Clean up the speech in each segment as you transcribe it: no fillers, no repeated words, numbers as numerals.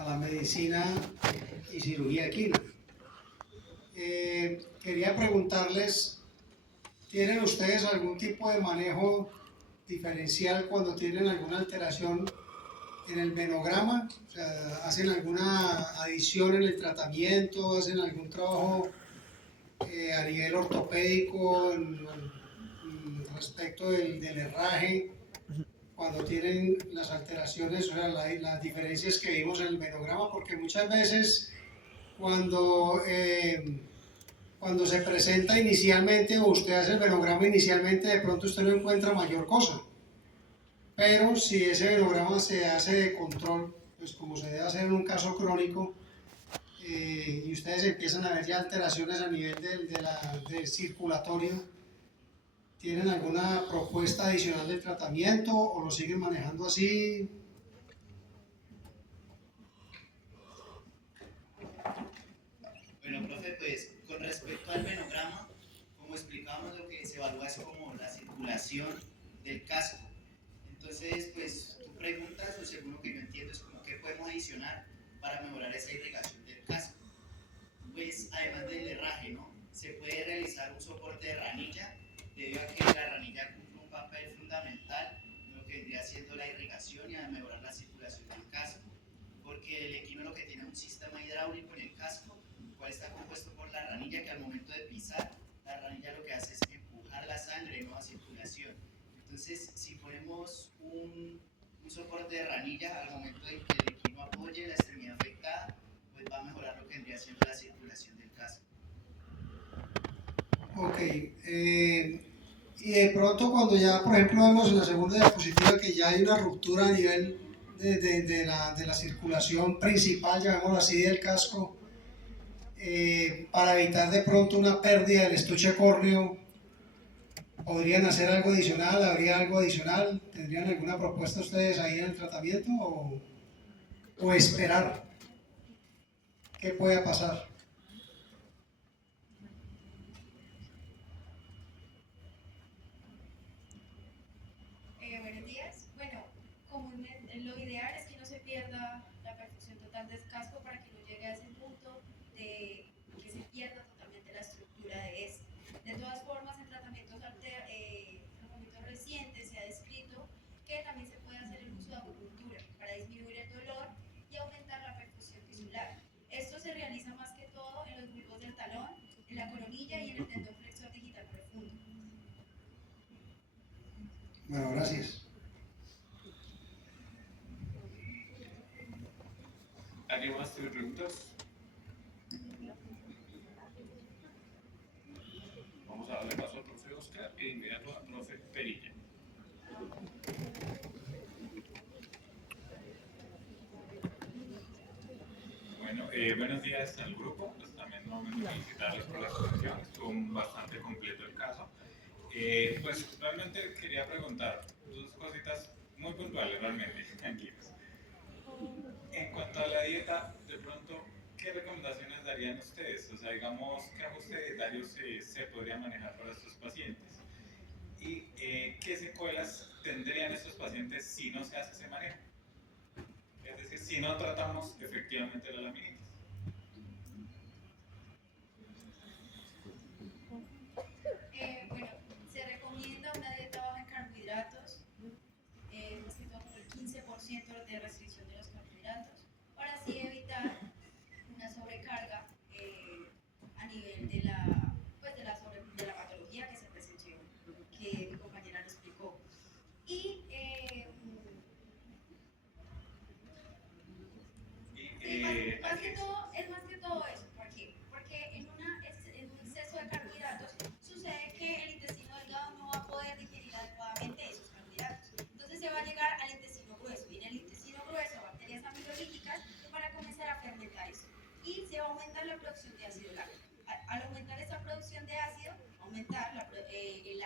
a la medicina y cirugía equina. Quería preguntarles, ¿tienen ustedes algún tipo de manejo diferencial cuando tienen alguna alteración en el venograma? O sea, ¿hacen alguna adición en el tratamiento? ¿Hacen algún trabajo a nivel ortopédico respecto del herraje? Cuando tienen las alteraciones, o sea, las diferencias que vimos en el venograma, porque muchas veces cuando, cuando se presenta inicialmente o usted hace el venograma inicialmente, de pronto usted no encuentra mayor cosa. Pero si ese venograma se hace de control, pues como se debe hacer en un caso crónico, y ustedes empiezan a ver ya alteraciones a nivel del circulatorio, ¿tienen alguna propuesta adicional de tratamiento o lo siguen manejando así? Bueno, profe, pues con respecto al venograma, como explicamos, lo que se evalúa es como la circulación del casco. Entonces, pues tú preguntas, o según lo que yo entiendo, es como qué podemos adicionar para mejorar esa irrigación del casco. Pues además del herraje, ¿no? Se puede realizar un soporte de ranilla, debido a que la ranilla cumple un papel fundamental en lo que vendría siendo la irrigación y a mejorar la circulación del casco, porque el equino lo que tiene es un sistema hidráulico en el casco, el cual está compuesto por la ranilla, que al momento de pisar, la ranilla lo que hace es empujar la sangre en nueva circulación. Entonces, si ponemos un soporte de ranilla al momento en que el equino apoye la extremidad afectada, pues va a mejorar lo que vendría siendo la circulación del casco. Ok. Y de pronto cuando ya, por ejemplo, vemos en la segunda diapositiva que ya hay una ruptura a nivel de la circulación principal, llamémoslo así, del casco, para evitar de pronto una pérdida del estuche córneo, ¿podrían hacer algo adicional? ¿Habría algo adicional? ¿Tendrían alguna propuesta ustedes ahí en el tratamiento o esperar qué pueda pasar? Buenos días. Bueno, lo ideal es que no se pierda la perfusión total del casco para que no llegue a ese punto de que se pierda totalmente la estructura de este. De todas formas, en tratamientos recientes se ha descrito que también se puede hacer el uso de acupuntura para disminuir el dolor y aumentar la perfusión tisular. Esto se realiza más que todo en los bulbos del talón, en la coronilla y en el tendón flexor digital profundo. Bueno, gracias. ¿Alguien más tiene preguntas? Vamos a darle paso al profe Oscar e inmediato al profe Perilla. Bueno, buenos días al grupo. Pues también nuevamente felicitarles por la exposición. Estuvo bastante completo el caso. Pues realmente quería preguntar dos cositas muy puntuales realmente, tranquilos. En cuanto a la dieta, de pronto, ¿qué recomendaciones darían ustedes? O sea, digamos, ¿qué ajuste dietario se podría manejar para estos pacientes? ¿Y qué secuelas tendrían estos pacientes si no se hace ese manejo? Es decir, si no tratamos efectivamente la laminitis. Bueno, se recomienda una dieta baja en carbohidratos, más que todo con el 15% de restricción de los carbohidratos, para así evitar una sobrecarga a nivel de la patología que se presentó, que mi compañera lo explicó. Y es más que todo eso. ¿Por qué? Porque en un exceso de carbohidratos sucede que el intestino delgado no va a poder digerir adecuadamente esos carbohidratos. Entonces se va a llegar al intestino grueso y en el intestino grueso bacterias amilolíticas van a comenzar a fermentar eso y se va a aumentar la producción de ácido láctico. Al aumentar esa producción de ácido, aumentar el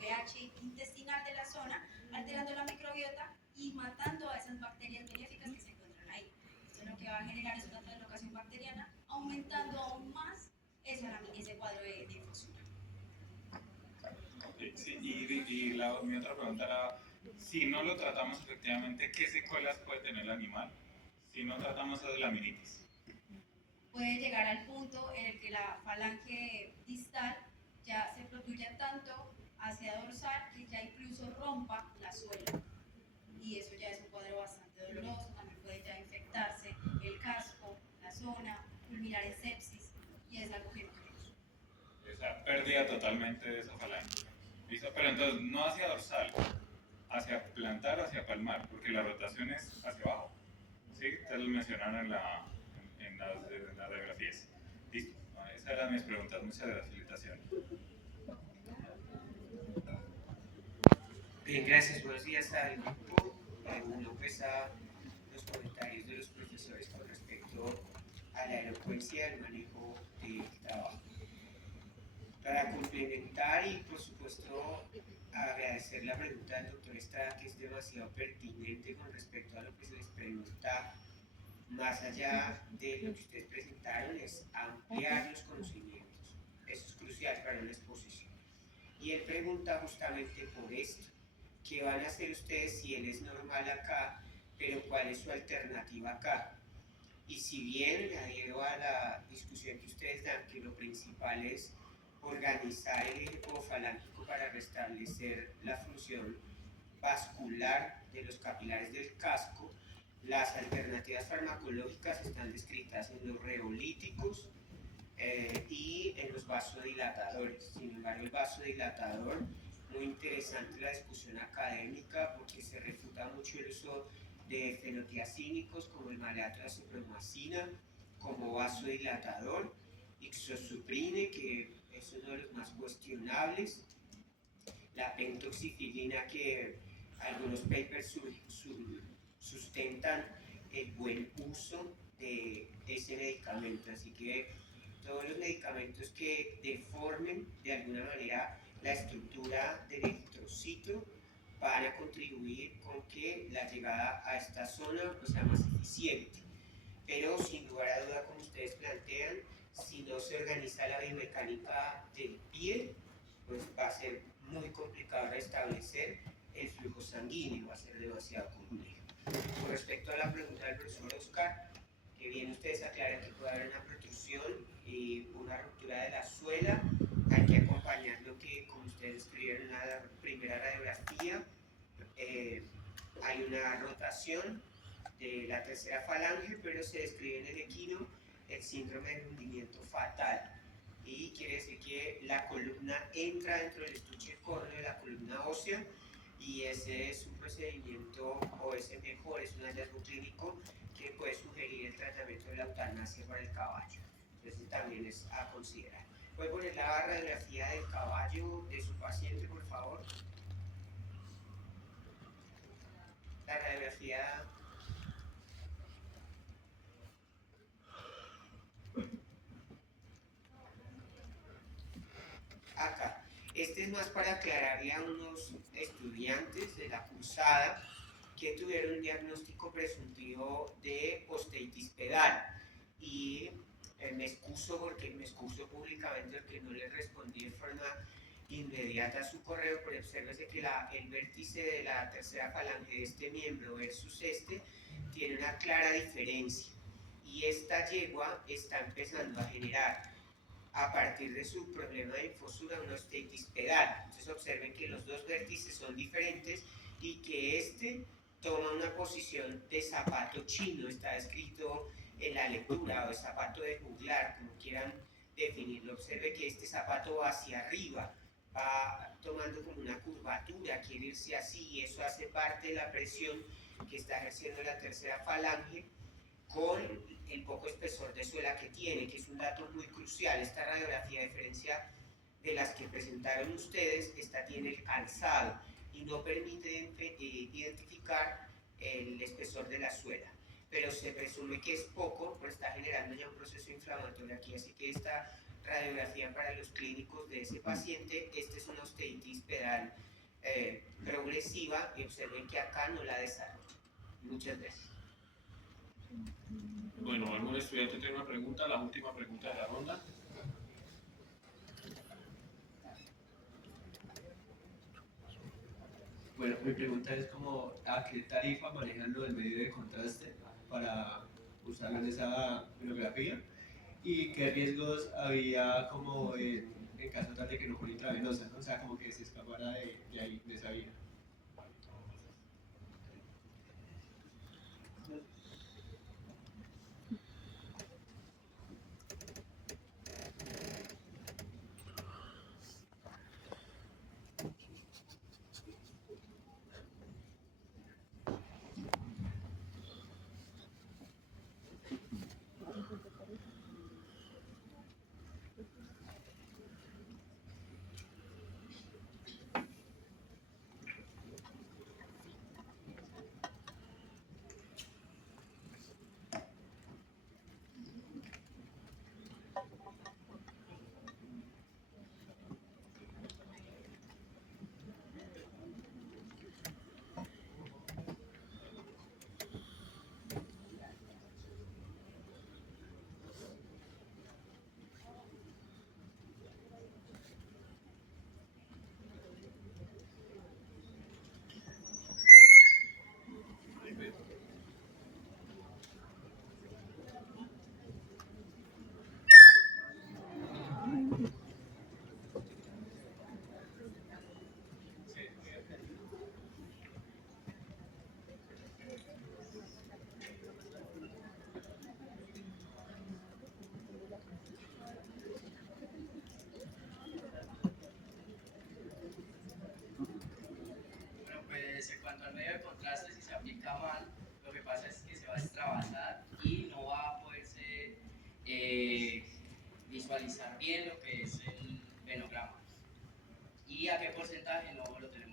pH intestinal de la zona, alterando la microbiota y matando a esas bacterias benéficas que se encuentran ahí. Esto lo que va a generar es una translocación bacteriana, aumentando aún más ese cuadro de infección. Sí, y mi otra pregunta era, si no lo tratamos efectivamente, ¿qué secuelas puede tener el animal si no tratamos de laminitis? Puede llegar al punto en el que la falange distal ya se protruya tanto hacia dorsal que ya incluso rompa la suela. Y eso ya es un cuadro bastante doloroso, también puede ya infectarse el casco, la zona, culminar en sepsis, y es algo que no queremos. Esa pérdida totalmente de esa falange. ¿Listo? Pero entonces no hacia dorsal, hacia plantar, hacia palmar, porque la rotación es hacia abajo. ¿Sí? Ustedes lo mencionaron en las radiografías. Listo. No, esas eran mis preguntas. Muchas gracias. Felicitaciones. Bien, gracias. Buenos días al grupo. Uno pues a los comentarios de los profesores con respecto a la elocuencia del manejo del trabajo. Para complementar y por supuesto agradecer la pregunta del doctor Estrada, que es demasiado pertinente con respecto a lo que se les pregunta, más allá de lo que ustedes presentaron, es ampliar los conocimientos. Eso es crucial para una exposición. Y él pregunta justamente por esto. ¿Qué van a hacer ustedes si él es normal acá, pero cuál es su alternativa acá? Y si bien, adhiero a la discusión que ustedes dan, que lo principal es organizar el eje podofalángico para restablecer la función vascular de los capilares del casco, las alternativas farmacológicas están descritas en los reolíticos y en los vasodilatadores. Sin embargo, el vasodilatador, muy interesante la discusión académica porque se refuta mucho el uso de fenotiazínicos como el maleato de acipromicina como vasodilatador, ixosuprine, que es uno de los más cuestionables, la pentoxifilina, que algunos papers sustentan el buen uso de ese medicamento. Así que todos los medicamentos que deformen de alguna manera la estructura del eritrocito van a contribuir con que la llegada a esta zona sea más eficiente. Pero sin lugar a duda, como ustedes plantean, si no se organiza la biomecánica del pie, pues va a ser muy complicado restablecer el flujo sanguíneo, va a ser demasiado complejo. Con respecto a la pregunta del profesor Oscar, que bien ustedes aclaran que puede haber una protrusión y una ruptura de la suela, hay que acompañar lo que, como ustedes escribieron en la primera radiografía, hay una rotación de la tercera falange, pero se describe en el equino el síndrome de hundimiento fatal, y quiere decir que la columna entra dentro del estuche córneo de la columna ósea, y ese es un procedimiento, o ese mejor, es un hallazgo clínico que puede sugerir el tratamiento de la eutanasia para el caballo. Entonces también es a considerar. ¿Puede poner la radiografía del caballo de su paciente, por favor? La radiografía... acá. Este es más para aclararle a unos estudiantes de la cursada que tuvieron un diagnóstico presuntivo de osteitis pedal, y me excuso públicamente porque no les respondí de forma inmediata a su correo, pero obsérvese que el vértice de la tercera falange de este miembro versus este tiene una clara diferencia, y esta yegua está empezando a generar, a partir de su problema de infosura, una osteitis pedal. Entonces observen que los dos vértices son diferentes y que este toma una posición de zapato chino, está escrito en la lectura, o de zapato de juglar, como quieran definirlo. Observe que este zapato va hacia arriba, va tomando como una curvatura, quiere irse así, y eso hace parte de la presión que está ejerciendo la tercera falange con el poco espesor de suela que tiene, que es un dato muy crucial. Esta radiografía, a diferencia de las que presentaron ustedes, esta tiene el calzado y no permite identificar el espesor de la suela, pero se presume que es poco, pero está generando ya un proceso inflamatorio aquí. Así que esta radiografía para los clínicos de ese paciente, esta es una osteitis pedal progresiva, y observen que acá no la desarrolla. Muchas gracias. Bueno, ¿algún estudiante tiene una pregunta? La última pregunta de la ronda. Bueno, mi pregunta es como, ¿a qué tarifa manejan lo del medio de contraste para usarlo en esa bibliografía y qué riesgos había como en caso tal de que no fuera intravenosa, ¿no? O sea, como que se escapara de ahí, de esa vía. Bueno, pues en cuanto al medio de contraste, si se aplica mal, lo que pasa es que se va a extravasar y no va a poderse visualizar bien lo que es el venograma. ¿Y a qué porcentaje? No lo tenemos